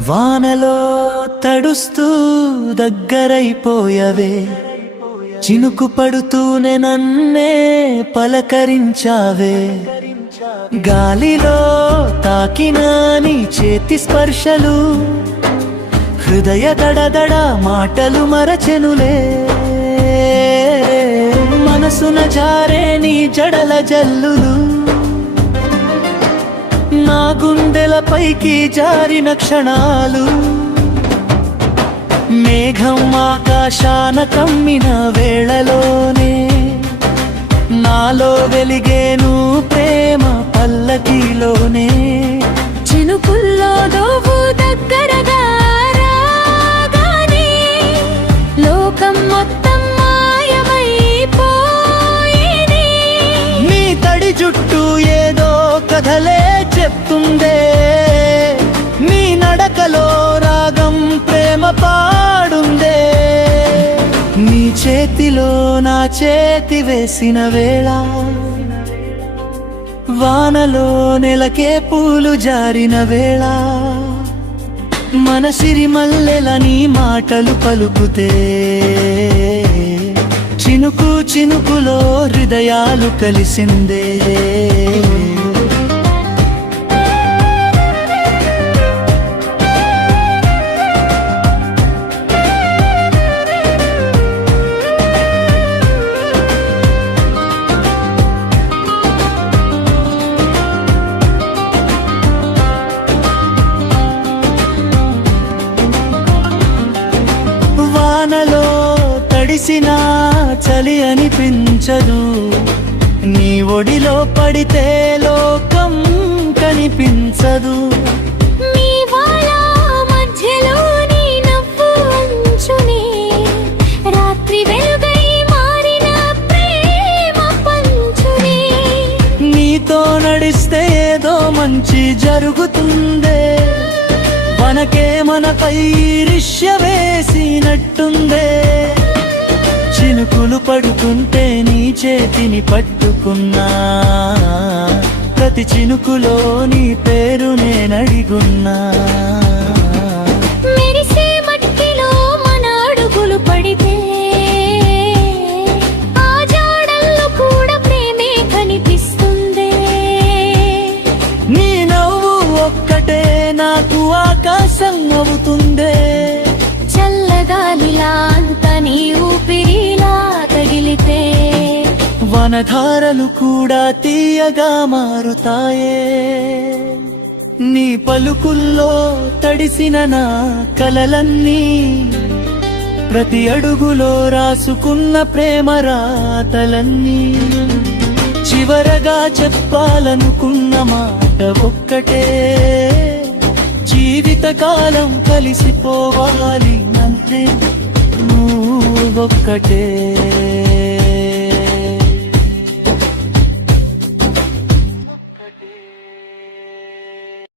వానలో తడుస్తూ దగ్గరైపోయవే, చినుకు పడుతూనే నన్నే పలకరించావే. గాలిలో తాకిన నీ చేతి స్పర్శలు హృదయ దడదడ మాటలు మరచెనులే. మనసున జారే నీ జడల జల్లులు నా గుండెలపైకి జారిన క్షణాలు. మేఘం ఆకాశాన కమ్మిన వేళలోనే నాలో వెలిగేను ప్రేమ పల్లకిలోనే. చినుకుల్లో దోవు దగ్గరగా రాగానే లోకం మొత్తం మాయమైపోయేనే. నీ తడి జుట్టు ఏదో కథలే చెప్తుందే, నీ నడకలో రాగం ప్రేమ పాడుందే. నీ చేతిలో నా చేతి వేసిన వేళ, వానలో నెలకే పూలు జారిన వేళ, మన సిరిమల్లెల నీ మాటలు పలుకుతే చినుకు చినుకులో హృదయాలు కలిసిందే. వానలో తడిసిన చలి అనిపించదు, నీ ఒడిలో పడితే లోకం కనిపించదు. మీ వాళ్ళ మధ్యలో నీ నవ్వు అంచునే రాత్రి వెలుగై మారిన ప్రేమ పంచునే. నీతో నడిస్తే ఏదో మంచి జరుగుతుందే, మనకే మనపై ఈర్ష్య వేసినట్టుందే. చినుకులు పడుతుంటే నీ చేతిని పట్టుకున్నా, ప్రతి చినుకులో నీ పేరు నేనడిగున్నా. మెరిసే మట్టిలో మన అడుగులు పడితే ఆ జాడల్లో కూడా ప్రేమే కనిపిస్తుందే. నీ నవ్వు ఒక్కటే నాకు ఆకాశం అవుతుందే. చల్లగాలిలా అంత నీ ఊపిరిలా తగిలితే వనధారలు కూడా తీయగా మారుతాయే. నీ పలుకుల్లో తడిసిన నా కలలన్నీ, ప్రతి అడుగులో రాసుకున్న ప్రేమ రాతలన్నీ. చివరగా చెప్పాలనుకున్న మాట ఒక్కటే, జీవితకాలం కలిసిపోవాలి నన్నే నువ్వొక్కటే.